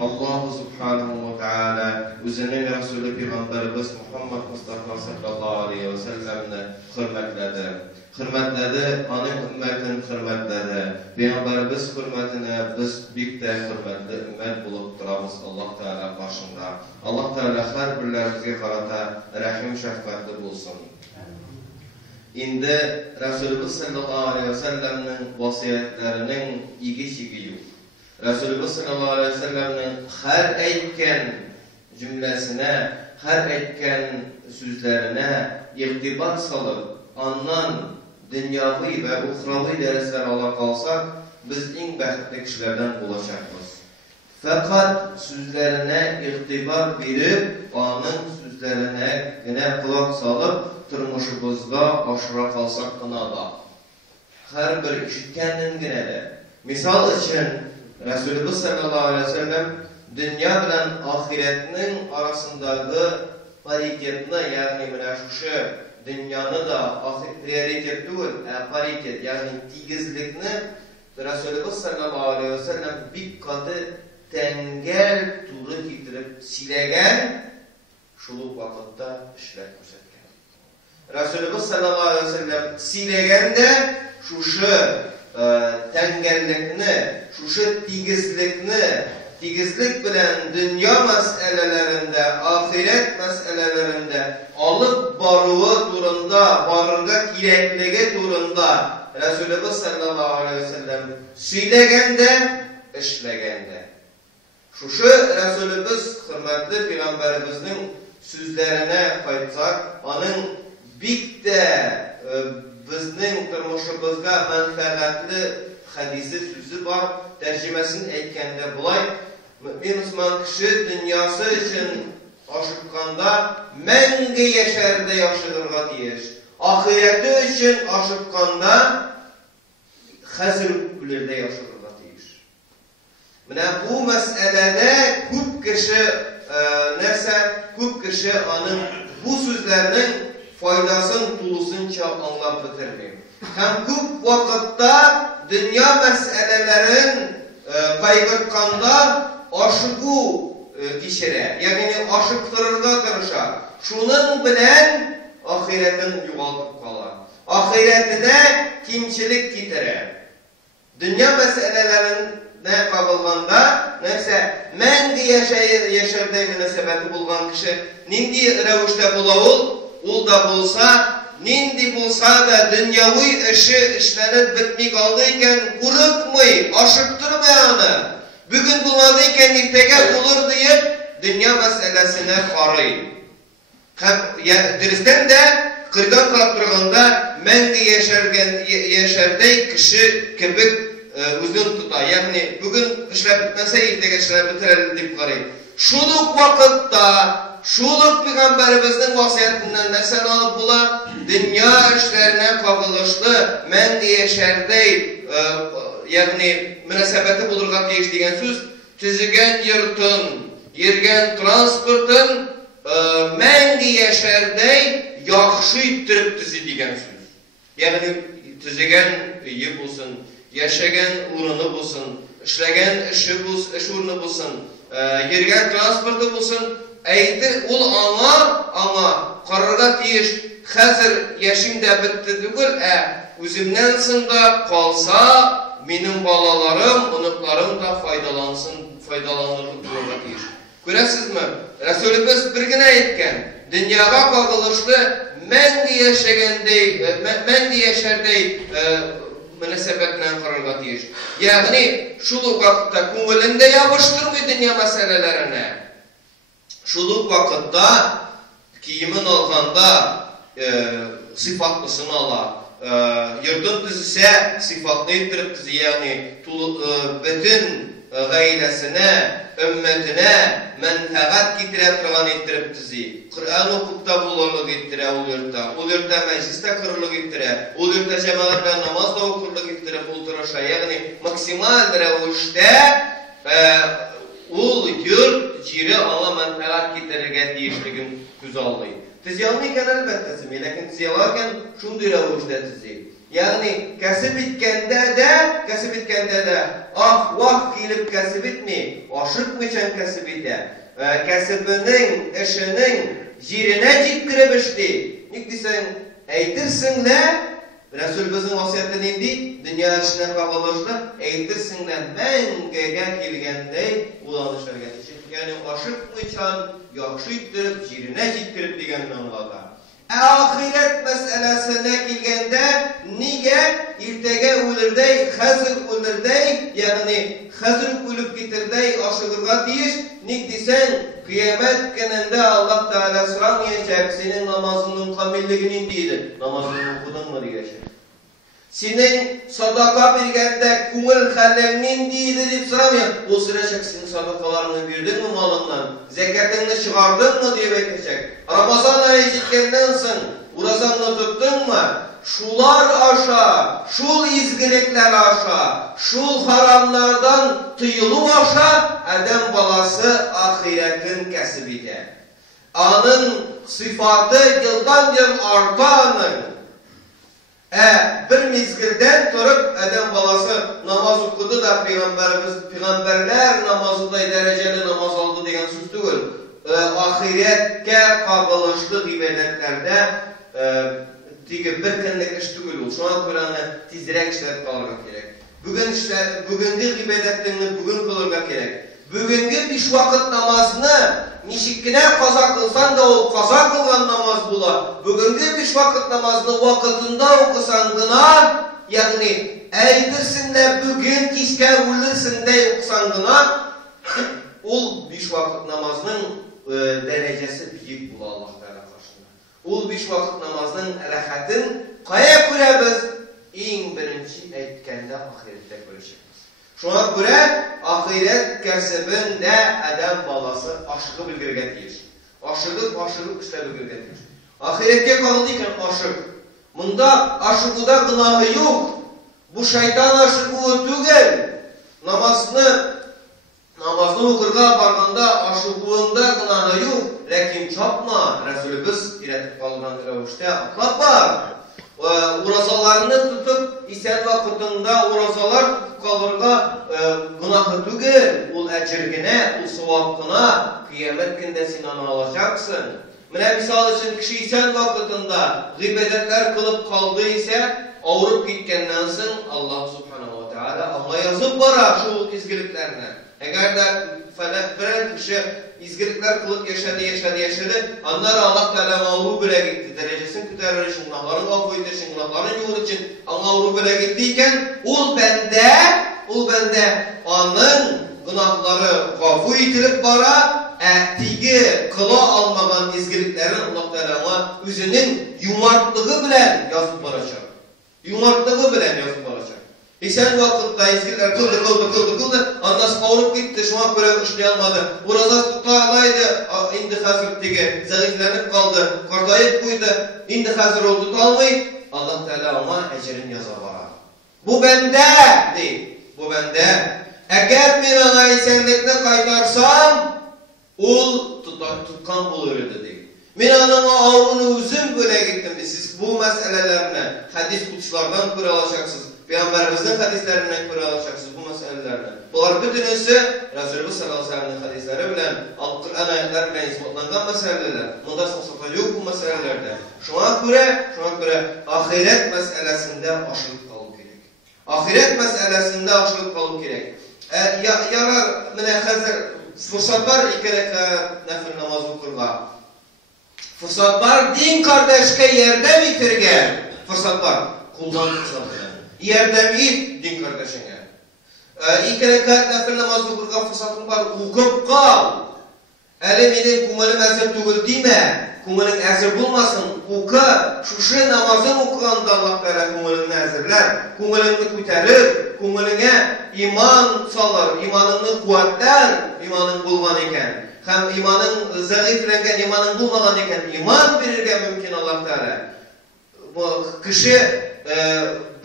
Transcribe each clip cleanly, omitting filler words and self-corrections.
Allah subhanahu wa ta'ala özünün Resulü Peygamberimiz Muhammed Mustafa sallallahu aleyhi ve sellem'ni hürmetledi. Hürmetledi, onun ümmetini hürmetledi. Peygamberimiz hürmetine biz büyük de hürmetli ümmet bulup duramız Allah Teala başında. Allah Teala her birlerimizge karata rahim şefkatli bulsun. İndi Resulümüz sallallahu aleyhi ve sellem'nin vasiyetlerinin ilgi yok. Resulümüz sallallahu aleyhi ve sellem'nin her eytken cümlesine, her eytken sözlerine irtibat salıp, andan dünyavi ve uhravi dersler ala kalsak, biz en bəxtli kişilerden olacağız. Fakat sözlerine irtibat verip, onun sözlerine yine kulak salıp, turmuşumuzda aşıra kalsak da. Her bir kişi kendin yine de. Misal için, Resulümüz sallallahu aleyhi ve sellem dünya bilen ahiretinin arasındaki paritetini, yani şu dünyanı da prioritet değil, paritet, yani tigizlikini Resulümüz sallallahu aleyhi ve sellem bir katı tengel turu getirip silegen şuluk vakitte işler gözetken. Resulümüz sallallahu aleyhi ve sellem silegen de şu tengellikni, şu tigizlik bilen dünya meselelerinde, ahiret meselelerinde alıp barığı durumda, barında kirekligi durumda Resulümüz sallallahu aleyhi ve sellem söylegen işlegen de. Şu Resulümüz hürmetli Peygamberimizin sözlerine kayıtsak, onun bir de bizning turmuşumuzga manfaatli hadisi sözü var. Tercümesini etkende bulay. Mümin Müslüman kişi dünyası için aşıkkanda menge yaşarda yaşadırga diyer. Ahireti için aşıkkanda hazır bilirde yaşadırga diyer. Bu meselede küp kişi onun bu sözlerinin faydasını tulusunca anlap bitirmeyim. Hem küp vakitte dünya meselelerin kaygıtkanda aşıku kişire, yani aşıktırırga tırışa. Şunun bilen ahiretin yuvaltıp kalar. Ahiretine kimçilik getire. Dünya meselelerin kabulganda, neyse, men yaşarday münasebeti bulgan kişi, nindi revuşta bulavul, ul da bulsa, nindi bulsa da dünyavi işlenip bitmey kaldıyken kurukmay, aşıktırmayanı, bugün bulmadıyken irtege bulur deyip dünya meselesine karayım. Diristen de kırgan kaptırganda mengi yaşarday kişi kibik uzun tutar. Yani bugün işler bitmese irtege işler bitirelim deyip karayım. Şuluk vakitte şuluk Peygamberimizin vasiyetinden nesel alıp bular, dünya işlerine kakılışlı, men diye şerdey, yani münasebeti bulurga deyiş degen söz, tüzügen yurtun, yergen transportun, men diye şerdey, yakşı ittirip tüzü degen söz. Yani tüzügen iyi bulsun, yaşagen uğrunu bulsun, işlegen işi uğrunu bulsun, yergen transportu bulsun, eğitim ol ama kararga tiyiş hazır yaşımda bitti değil, özümden sında kalsa benim balalarım, unutlarım da faydalanır durga tiyiş. Görəsiz mi? Resulümüz bir güne etken, dünyaya kakılışlı men diye yaşardey münasebetle kararga tiyiş. Yani şu vakitte kumulinde yapıştırmıyor dünya meselelerine. Şuluk vakitte kiyimin alganda sıfatlısını ala, yurdun dizise sıfatlı ettirip dizi, yani bütün gailesine, ümmetine menfaat getiretirgan ettirip dizi. Kur'an okup da bulurluk ettire ol yurtta mecliste kırırlık ettire, ol yurtta cemaatla namaz da okurluk ettirip oturuşa, yani maksimal revuşte ol yurt ciri Allah menfaat getirirge deyişligin güzelliği. Tiz yanlıyken elbette tizimi, lakin tiz yalarken şunday revuşte tizi. Yani kesip itkende de ah vah kilip kesip itmi, aşırtmayacağın kesip ite. Kesibinin, işinin jirine jitkirip işti. Nik desen, eytirsin de, Resulümüzün vasiyeti neydi? Dünya işine kavalaştı. Eytirsin de mengege kilgende ulanışlar gelecek. Yani aşırtmayacağın, yakşı ittirip, jirine jitkirip degenin anlada. Ahiret meselesine kilgende niye irtege ulurdey, hazır ulurdey, yani hazır ulup gitirdey aşırıga diyiş, nik desen kıyamet gününde Allah Teala soramayacak senin namazının kamilliğinin deydi. Namazını okudun mu diye şey. Senin sadaka birgende kumul haleminin deydi deyip soramıyor. O sürecek senin sadakalarını girdin mi malından? Zekatını çıkardın mı diye bekleyecek. Ramazan ayı citkenden sen urazanını tuttun mu? Şular aşağı, şul izgilikler aşağı, şul haramlardan tıyılıp aşağı, Adem balası ahiretin kesibidir. Anın sıfatı yıldan yıl artanın. Bir mizgilden turup Adem balası namaz okudu da peygamberler namazında dereceli namaz aldı diyen söz değil. Ahiretke kabılışlı ibadetlerde bir günlük iş değil. Şu an Kur'an'ı tizdirek işlerip kalırmak gerek. Bugünkü ibadetlerini bugün kılırmak gerek. Bugünkü beş vakit namazını nişikine kaza kılsan da o kaza kılgan namaz bula. Bugünkü beş vakit namazını vakitinde okusan gına, yani eydirsin de bugün kiske ulursun de okusan gına, ol beş vakit namazının derecesi büyük bula Allah Teala karşısında. Ol beş vakit namazının rahatın kaya göre biz en birinci etkende ahirette görüşürüz. Şuna göre ahiret kesibinde Adem balası aşığı bilgirget deyir. Aşığı işte bilgirget deyir. Ahirette kaldıyken aşık. Bunda aşıqıda günahı yok. Bu şeytan aşığı tügel. Namazını okurga barganda aşığında günahı yok. Lakin çapma. Resulümüz iletip kalınan rövüşte atlap var. Urazalarını tutup isen vakitinde urazalar tutup kalırga günahı tügel. Ol ecirgine, ol sevapkına kıyamet günde sinanı alacaksın. Mine misal için kişi isen vakitinde gıybedetler kılıp kaldı ise avrup gitkenden sonra Allah subhanahu wa ta'ala ona yazıp bara şu izgiliklerine. Eğer de birer kişi izgilikler kılıp yaşadı. Onlar Allah Teala avrup bile gitti. Derecesini kütürür için, günahların affı için, günahların yolu için avrup bile gittiyken ol bende onun günahları affı itilip bara tigi kıla almadan izgiliklerin Allah Teala özünün yumartlığı bilen yazıp baracak. Yumartlığı bilen yazıp baracak. Sen vakitte izgilikler kıldı. Anlas kavurup gitti. Şu an görev işleyemedi. Burada tutamaydı. Indi hazır tigi. Zayıflanıp kaldı. Kartayıp koydu. Indi hazır oldu. Tutalmayı. Allah Teala ona ecerin yazar bara. Bu bende değil. Bu bende. Eğer bir ana esenlikle kaytarsam ol tutkan bulur dedi. Men anama avrunu üzüm böyle gittim. Siz bu meselelerine hadis kutuşlardan göre alacaksınız. Peygamberimizin hadislerinden göre alacaksınız bu meselelerine. Bunlar bütünüsü Resulümüz sallallahu aleyhi ve sellem'in hadisleri bilen, Kur'an ayetleri bilen ispatlanan meseleler. Bunda safsata yok bu meselelerde. Şuna göre ahiret meselesinde aşırılık kalıp gerek. Ahiret meselesinde aşırılık kalıp gerek. Yarar mine hazır fırsat var iki rekat nafil namaz okurlar. Fırsat var din kardeşke yerde bitirge. Fırsat var. Kuldan fırsatı. Yerde bit din kardeşine. İki rekat nafil namaz okurga fırsatın var. Okup kal. Eliminin kumalım ezir tügül dime. Kumalın ezir bulmasın. Oku. Şuşu namazın okuğanda Allah Teala kumalını ezirler. Kumalını küterir. Kumalına iman salar. İmanını kuvvetler. İmanın bulman iken. Hem imanın zayıflengen, imanın bulmagan iken iman verirge mümkün Allah Teala. Bu kişi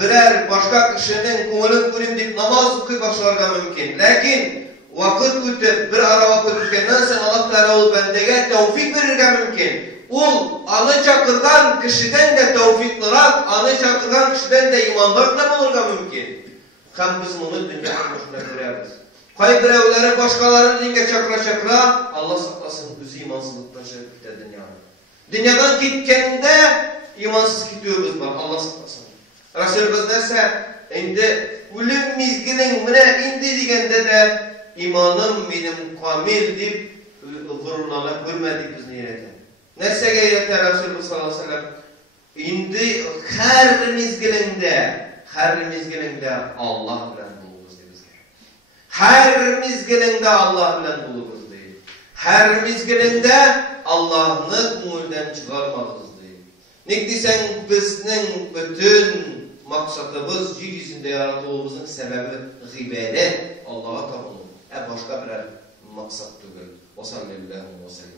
birer başka kişinin kumalını kurim deyip namaz okuy başlarga mümkün. Lakin vakit kütüp bir ara vakit kütüpkenden sonra Allah Teala ol bendege tevfik verirge mümkün. Ol anı çakırgan kişiden de tevfiklirak, anı çakırgan kişiden de imanlık da bulurga mümkün. Hem biz bunu dünya boşuna göreriz. Kay birevleri başkalarını dinge çakra Allah saklasın bizi imansızlıktan şerif biter dünyanın. Dünyadan gitkeninde imansız gidiyoruz var Allah saklasın. Resulümüz neyse indi ölüm mizginin mine indi digende de imanım benim kamil deyip gururlanıp görmedik biz niyete. Neyse gayrete Resulümüz sallallahu aleyhi ve sellem indi her mizgilinde Allah bilen buluruz deyip bizge. Her mizgilinde Allah bilen buluruz deyip. Her mizgilinde Allah'ını kumulden çıkarmadız deyip. Ne desen bizning bütün maksatımız yer yüzünde yaratılmamızın sebebi gıybet, Allah'a tapınmak. Başka bir maksat değil. Ve sallallahu aleyhi ve sellem.